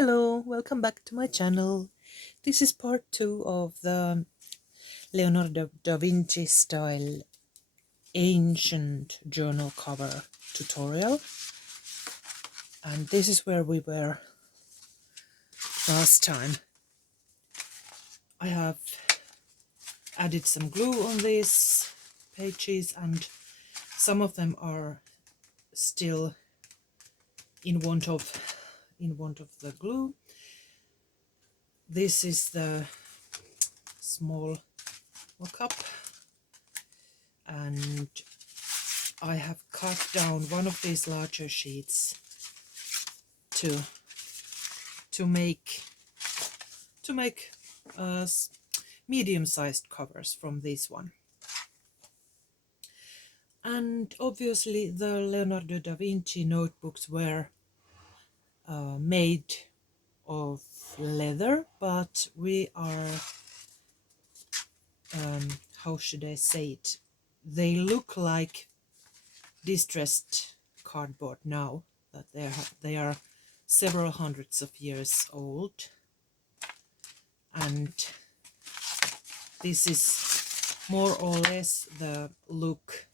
Hello, welcome back to my channel. This is part 2 of the Leonardo da Vinci style ancient journal cover tutorial. And this is where we were last time. I have added some glue on these pages and some of them are still in want of the glue. This is the small mock-up, and I have cut down one of these larger sheets to make medium-sized covers from this one. And obviously the Leonardo da Vinci notebooks were made of leather, but we are how should I say it, they look like distressed cardboard now that they are several hundreds of years old, and this is more or less the look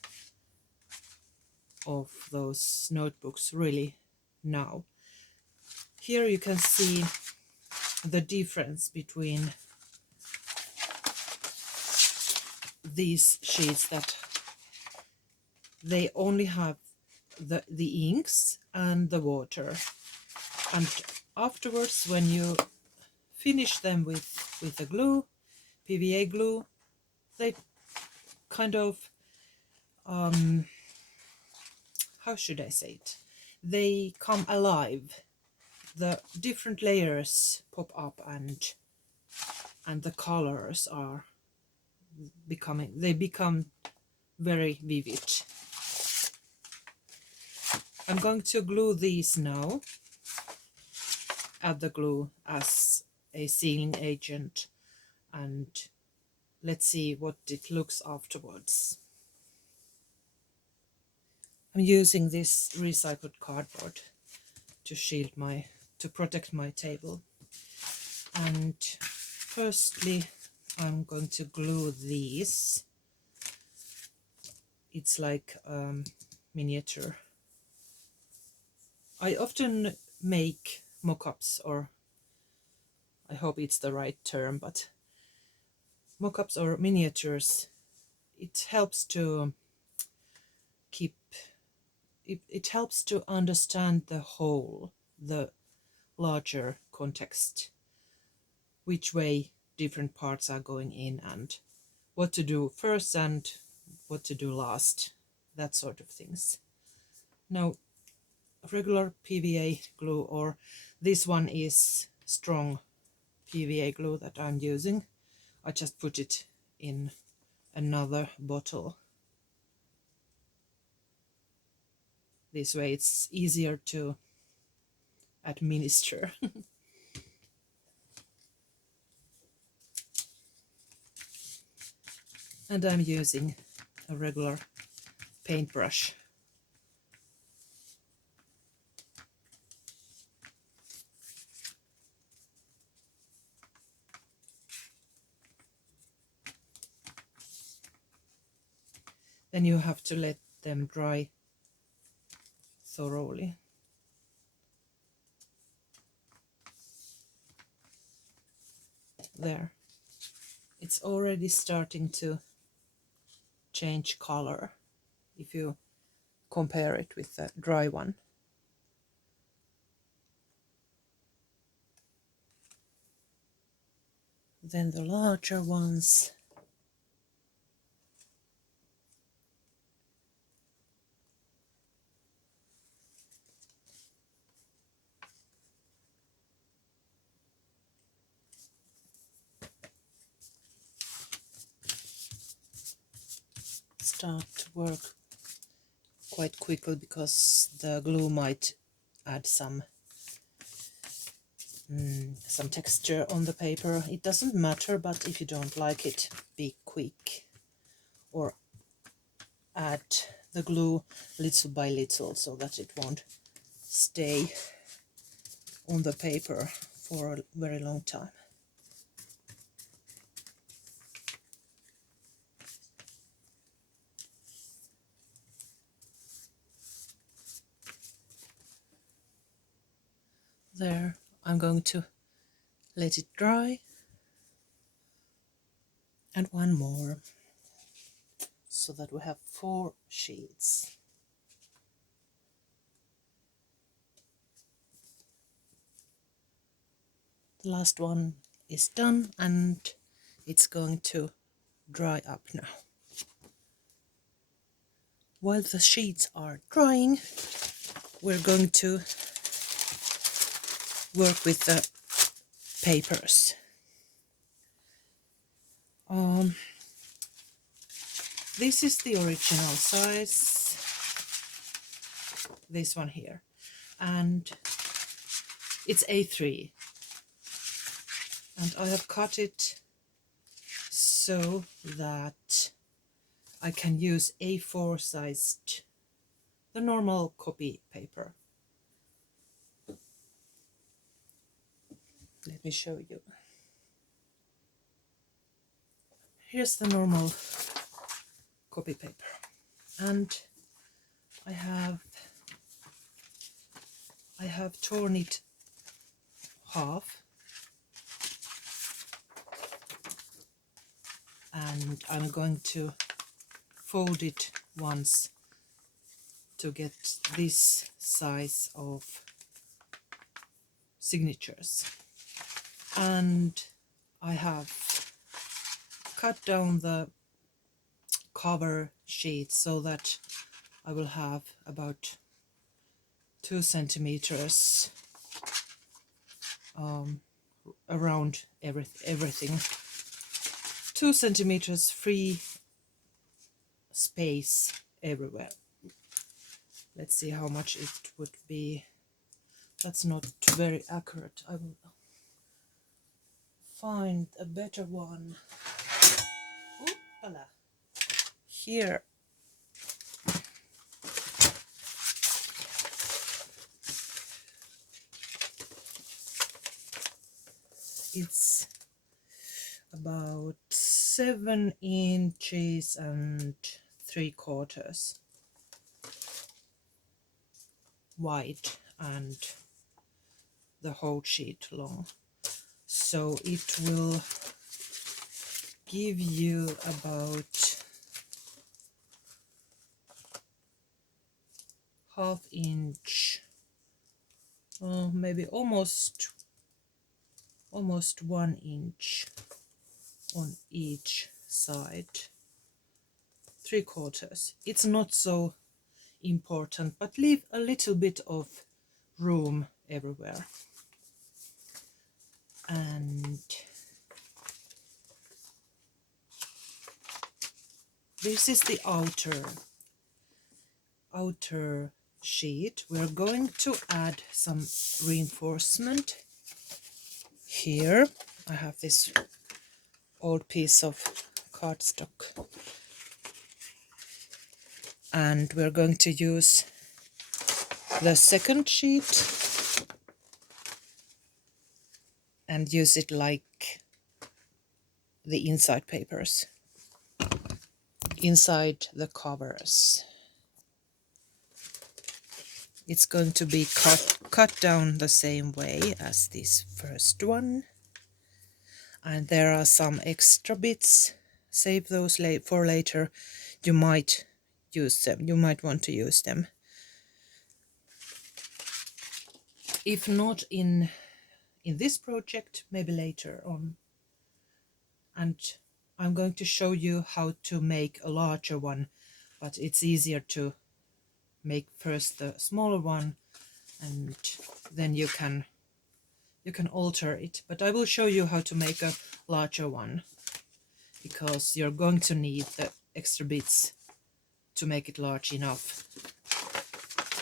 of those notebooks really now. Here you can see the difference between these sheets, that they only have the inks and the water, and afterwards when you finish them with the glue, PVA glue, they kind of how should I say it, they come alive. The different layers pop up and the colors are become very vivid. I'm going to glue these now, add the glue as a sealing agent, and let's see what it looks afterwards. I'm using this recycled cardboard to protect my table. And firstly I'm going to glue these. It's like miniature. I often make mock-ups, or I hope it's the right term, but mock-ups or miniatures, it helps to it helps to understand the whole, the larger context, which way different parts are going in and what to do first and what to do last, that sort of things. Now, regular PVA glue, or this one is strong PVA glue that I'm using. I just put it in another bottle. This way it's easier to administer. And I'm using a regular paintbrush. Then you have to let them dry thoroughly. There. It's already starting to change color if you compare it with the dry one. Then the larger ones. Start to work quite quickly because the glue might add some texture on the paper. It doesn't matter, but if you don't like it, be quick, or add the glue little by little so that it won't stay on the paper for a very long time. There, I'm going to let it dry. And one more, so that we have 4 sheets. The last one is done and it's going to dry up now. While the sheets are drying, we're going to work with the papers. This is the original size, this one here, and it's A3, and I have cut it so that I can use A4 sized, the normal copy paper. Let me show you. Here's the normal copy paper, and I have torn it half, and I'm going to fold it once to get this size of signatures. And I have cut down the cover sheet so that I will have about 2 centimeters around everything. 2 centimeters free space everywhere. Let's see how much it would be. That's not very accurate. I will find a better one. Oopala. Here. It's about 7 inches and 3/4 wide and the whole sheet long. So it will give you about 1/2 inch, maybe almost 1 inch on each side. 3/4. It's not so important, but leave a little bit of room everywhere. And this is the outer sheet. We're going to add some reinforcement. Here I have this old piece of cardstock, and we're going to use the second sheet and use it like the inside papers, inside the covers. It's going to be cut down the same way as this first one, and there are some extra bits. Save those for later. You might use them, you might want to use them. If not in this project, maybe later on. And I'm going to show you how to make a larger one, but it's easier to make first the smaller one, and then you can alter it. But I will show you how to make a larger one, because you're going to need the extra bits to make it large enough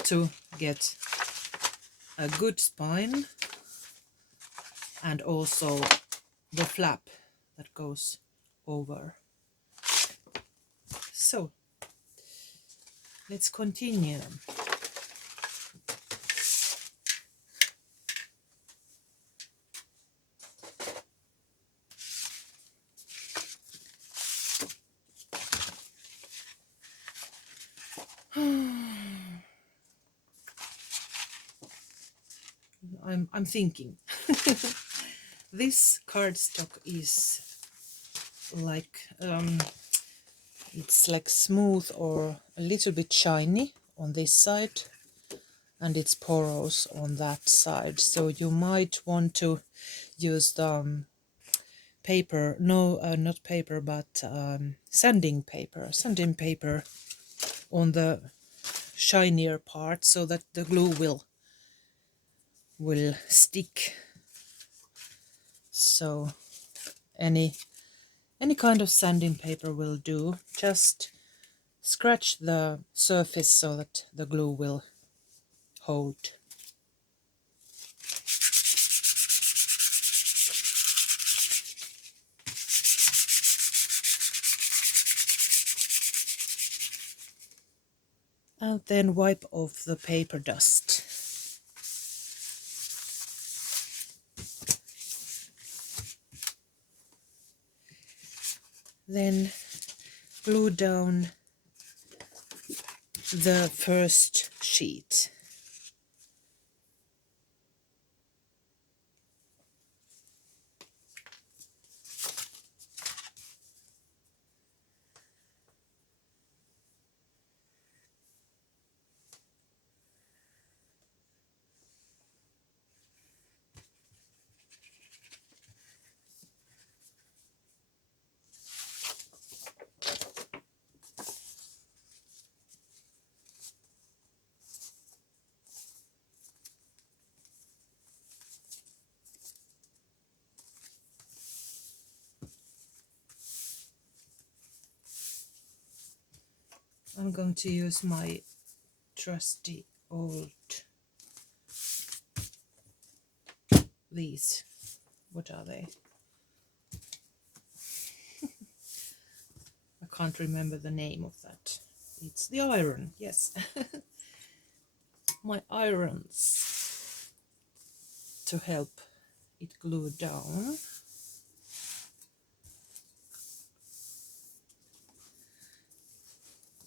to get a good spine, and also the flap that goes over. So let's continue. I'm thinking. This cardstock is like it's like smooth or a little bit shiny on this side, and it's porous on that side. So you might want to use the paper, no, not paper, but sanding paper on the shinier part, so that the glue will stick. So any kind of sanding paper will do. Just scratch the surface so that the glue will hold. And then wipe off the paper dust. Then glue down the first sheet. I'm going to use my trusty old, these, what are they? I can't remember the name of that. It's the iron, yes. My irons to help it glue down.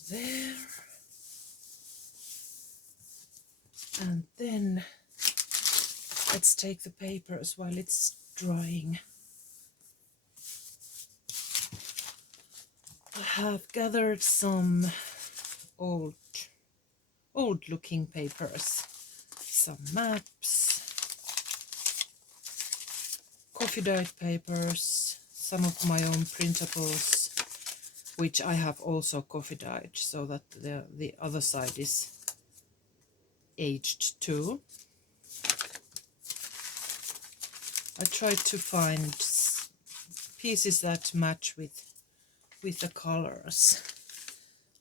There. And then let's take the papers while it's drying. I have gathered some old looking papers, some maps, coffee dyed papers, some of my own printables, which I have also coffee dyed, so that the other side is aged too. I tried to find pieces that match with the colors.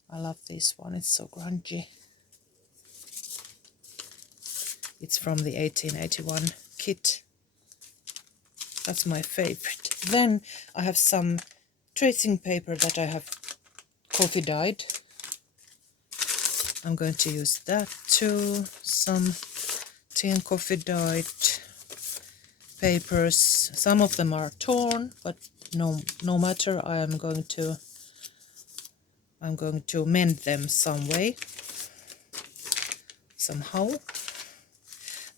I love this one, it's so grungy. It's from the 1881 kit. That's my favorite. Then I have some tracing paper that I have coffee dyed. I'm going to use that too. Some tin coffee dyed papers. Some of them are torn, but no matter. I'm going to mend them some way, somehow.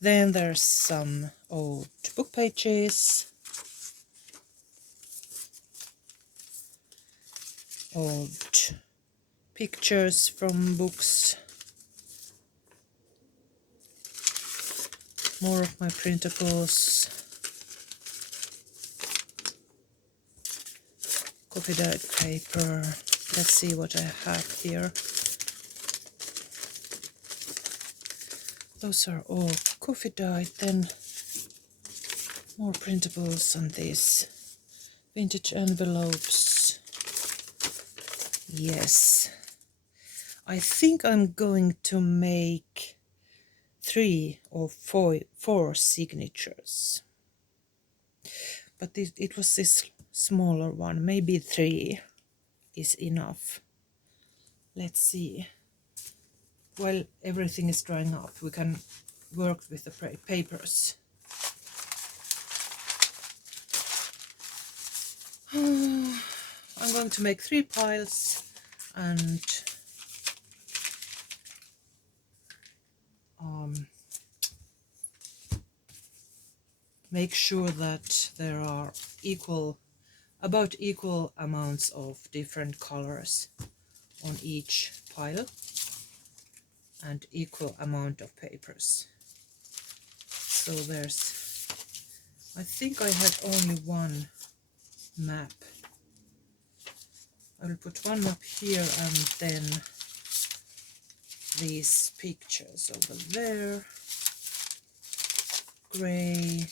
Then there's some old book pages, old pictures from books, more of my printables, coffee dyed paper. Let's see what I have here. Those are all coffee dyed. Then more printables on these vintage envelopes. Yes, I think I'm going to make 3 or 4 signatures, but it was this smaller one. Maybe 3 is enough. Let's see. While everything is drying up, we can work with the papers. I'm going to make 3 piles, and make sure that there are about equal amounts of different colors on each pile and equal amount of papers. So there's, I think I had only one map. I will put one map here and then these pictures over there. Gray,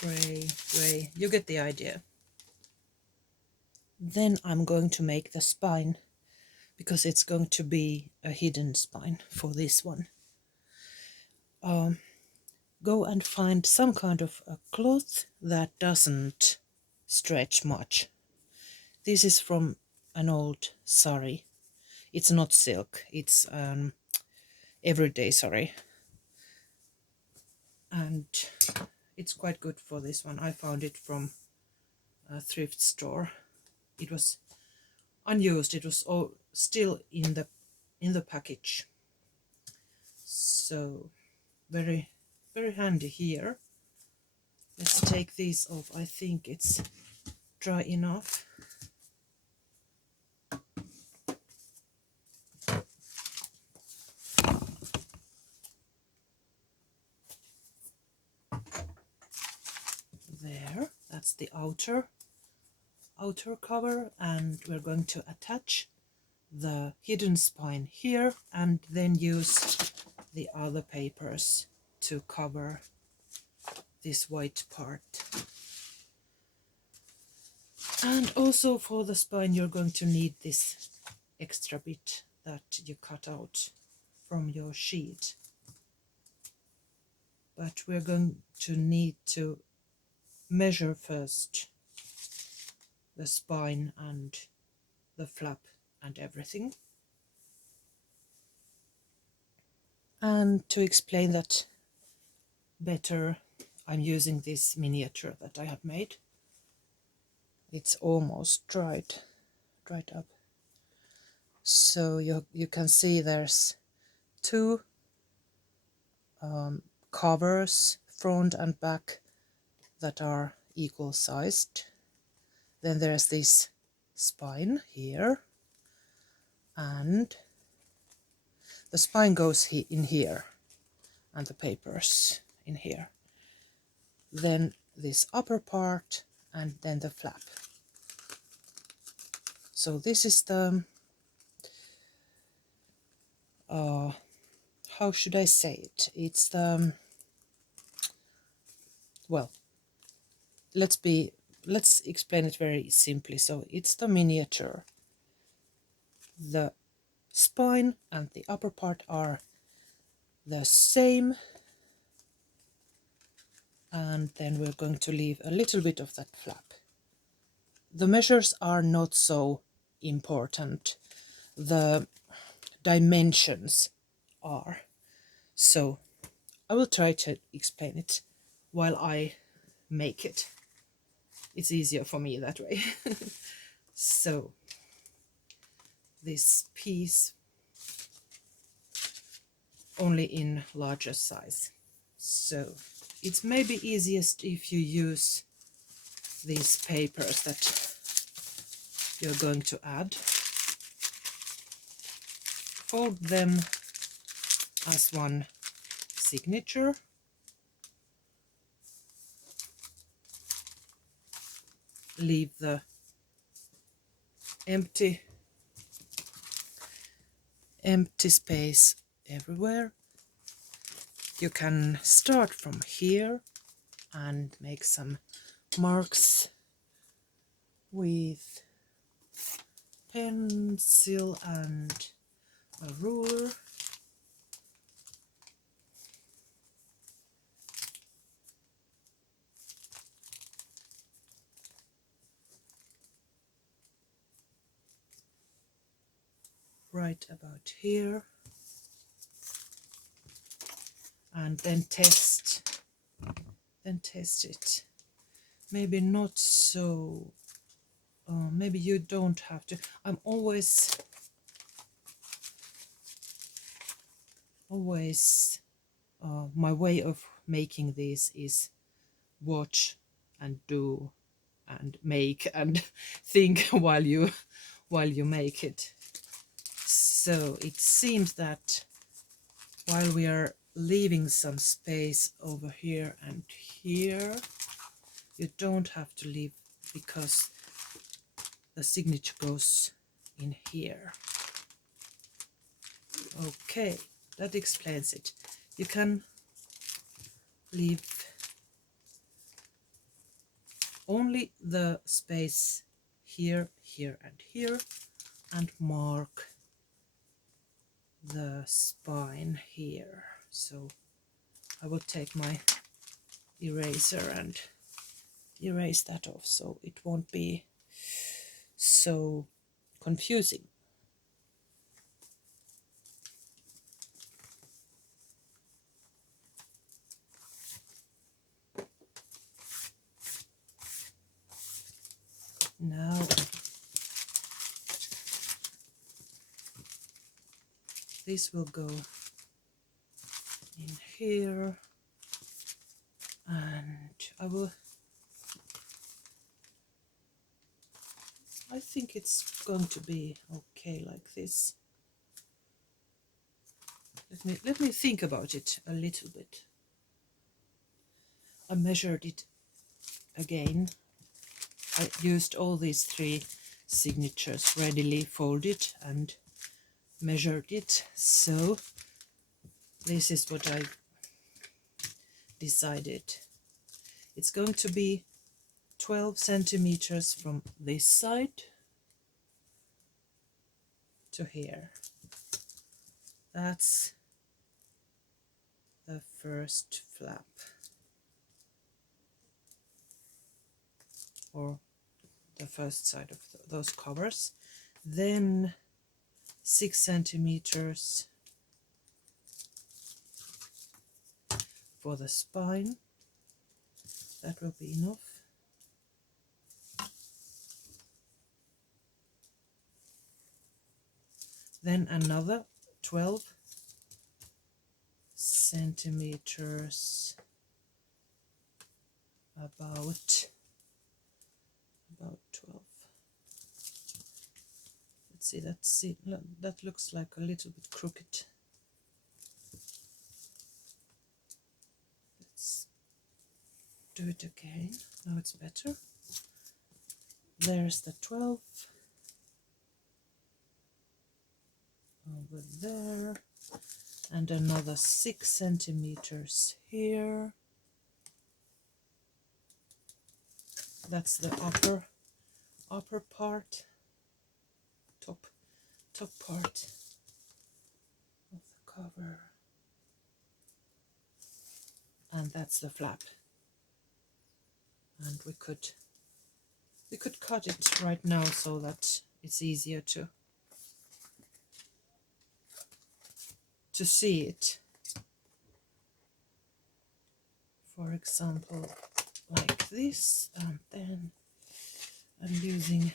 gray, gray. You get the idea. Then I'm going to make the spine, because it's going to be a hidden spine for this one. Go and find some kind of a cloth that doesn't stretch much. This is from an old sari. It's not silk, it's everyday sari. And it's quite good for this one. I found it from a thrift store. It was unused, it was all still in the package. So very, very handy here. Let's take these off. I think it's dry enough. There, that's the outer cover, and we're going to attach the hidden spine here and then use the other papers to cover this white part. And also for the spine you're going to need this extra bit that you cut out from your sheet. But we're going to need to measure first the spine and the flap and everything. And to explain that better, I'm using this miniature that I have made. It's almost dried up. So you can see there's two covers, front and back, that are equal sized. Then there's this spine here, and the spine goes in here and the papers in here. Then this upper part and then the flap. So this is the how should I say it? It's the, well, let's explain it very simply. So it's the miniature. The spine and the upper part are the same, and then we're going to leave a little bit of that flap. The measures are not so important, the dimensions are. So I will try to explain it while I make it. It's easier for me that way. So this piece only in larger size. So it's maybe easiest if you use these papers that you're going to add. Fold them as one signature. Leave the empty space everywhere. You can start from here and make some marks with pencil and a ruler. Right about here, and then test it. Maybe not so, maybe you don't have to. I'm always my way of making this is watch and do and make and think while you make it. So it seems that while we are leaving some space over here and here, you don't have to leave, because the signature goes in here. Okay, that explains it. You can leave only the space here, here and here, and mark the spine here. So I will take my eraser and erase that off so it won't be so confusing. Now this will go in here, and I think it's going to be okay like this. Let me think about it a little bit. I measured it again. I used all these 3 signatures, readily folded, and measured it. So this is what I decided. It's going to be 12 centimeters from this side to here. That's the first flap, or the first side of those covers. Then 6 centimeters for the spine. That will be enough. Then another 12 centimeters, about 12. Let's see, that looks like a little bit crooked. Let's do it again. Now it's better. There's the 12 over there, and another 6 centimeters here. That's the upper part, top part of the cover, and that's the flap. And we could cut it right now so that it's easier to see it. For example, like this, and then I'm using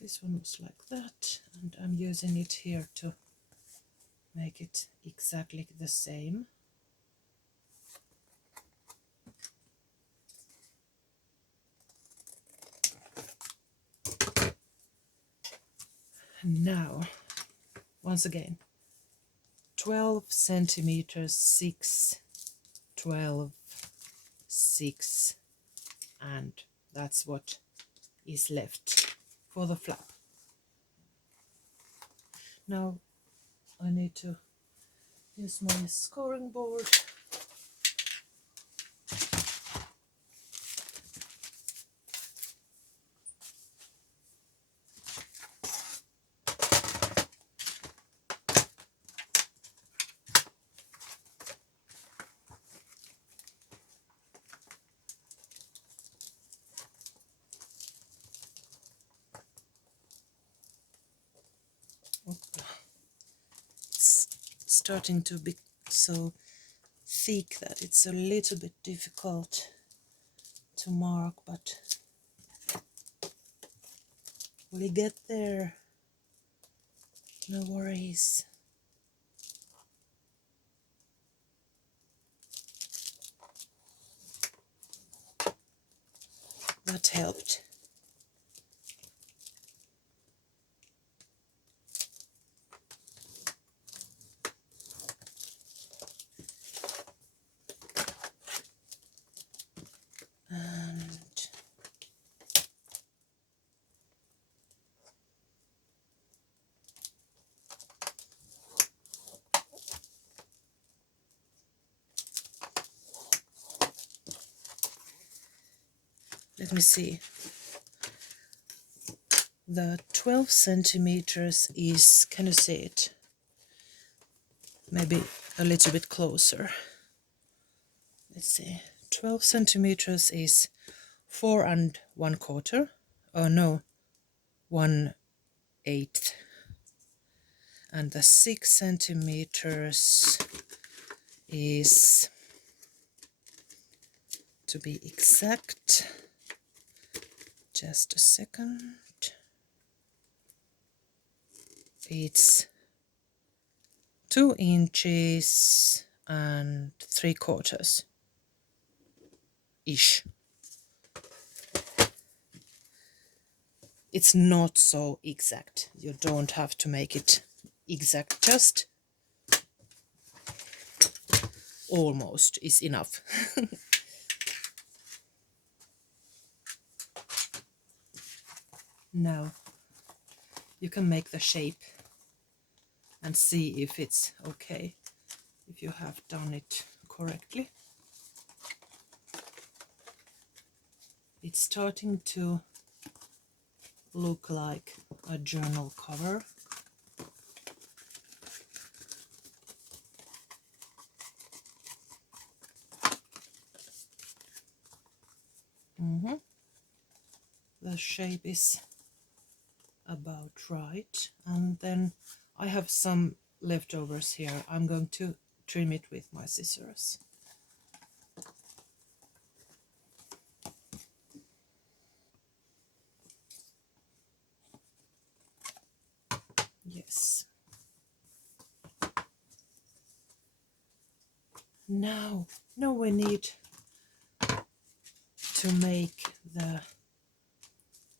this one was like that, and I'm using it here to make it exactly the same. Now, once again, 12 centimeters, 6, 12, 6, and that's what is left for the flap. Now I need to use my scoring board. It's starting to be so thick that it's a little bit difficult to mark, but we'll get there. No worries. That helped. And let me see. The 12 centimeters is, can you see it? Maybe a little bit closer. Let's see. 12 centimeters is 4 1/4. Oh no, 1/8. And the 6 centimeters is, to be exact, just a second, it's 2 inches and 3/4 ish. It's not so exact. You don't have to make it exact, just almost is enough. Now you can make the shape and see if it's okay, if you have done it correctly. It's starting to look like a journal cover. The shape is about right, and then I have some leftovers here. I'm going to trim it with my scissors. Yes. Now we need to make the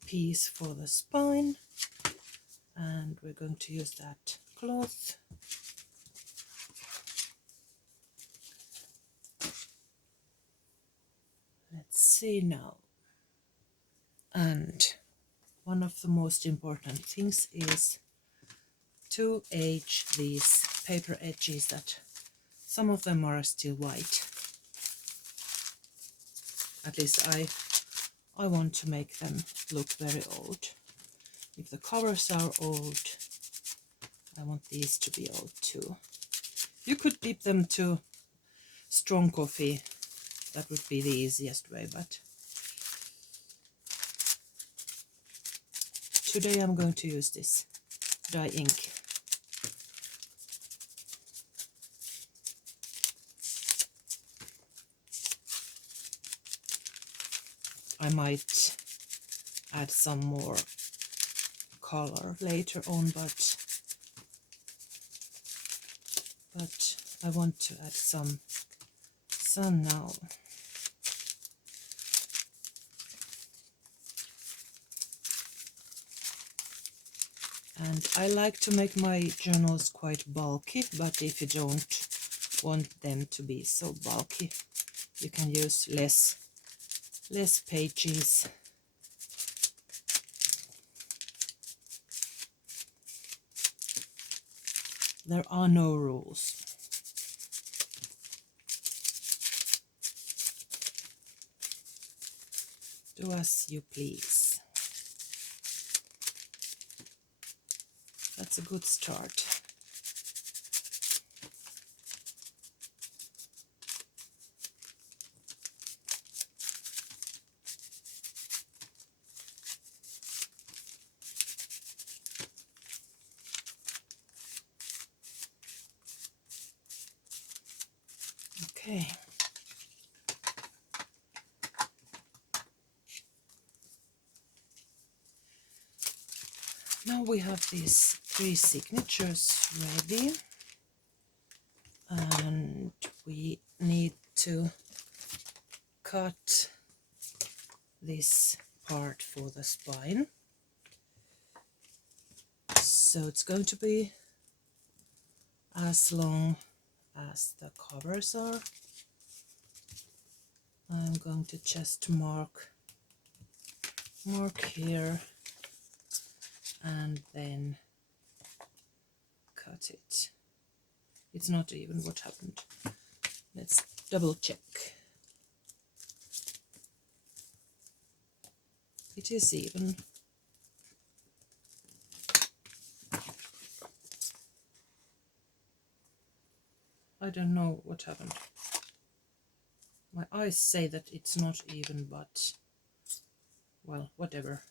piece for the spine, and we're going to use that cloth. Let's see now. And one of the most important things is to edge these paper edges, that some of them are still white. At least I want to make them look very old. If the covers are old, I want these to be old too. You could dip them to strong coffee. That would be the easiest way, but today I'm going to use this dye ink. I might add some more color later on, but I want to add some sun now. And I like to make my journals quite bulky, but if you don't want them to be so bulky, you can use less pages. There are no rules. Do as you please. That's a good start. Okay. Now we have these 3 signatures ready, and we need to cut this the spine. So it's going to be as long as the covers are. I'm going to just mark here and then cut it. It's not even. What happened? Let's double check. It is even. I don't know what happened. My eyes say that it's not even, but well, whatever.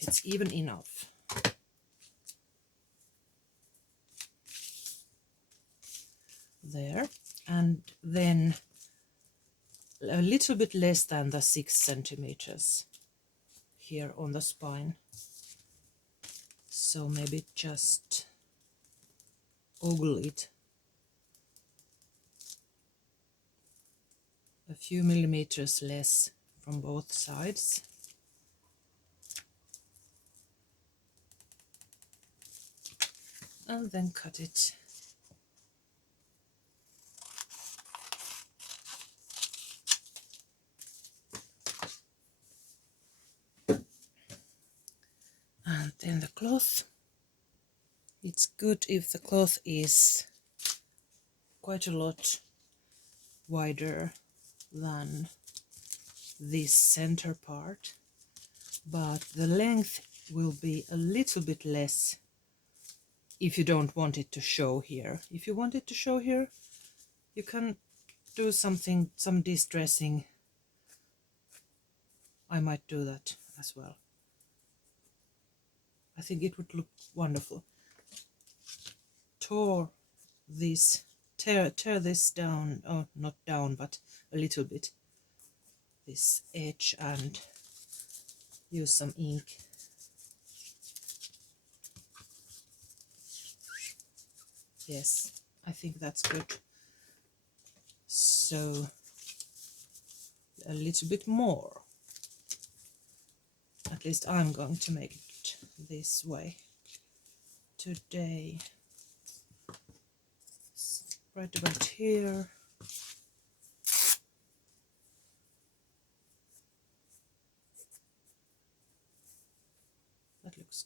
It's even enough. There. And then a little bit less than the 6 centimeters here on the spine. So maybe just ogle it a few millimeters less from both sides. And then cut it. And then the cloth. It's good if the cloth is quite a lot wider than this center part, but the length will be a little bit less if you don't want it to show here. If you want it to show here, you can do some distressing. I might do that as well. I think it would look wonderful. Tear this down, oh, not down, but a little bit, this edge, and use some ink. Yes, I think that's good. So a little bit more. At least I'm going to make it this way today. Right about here. That looks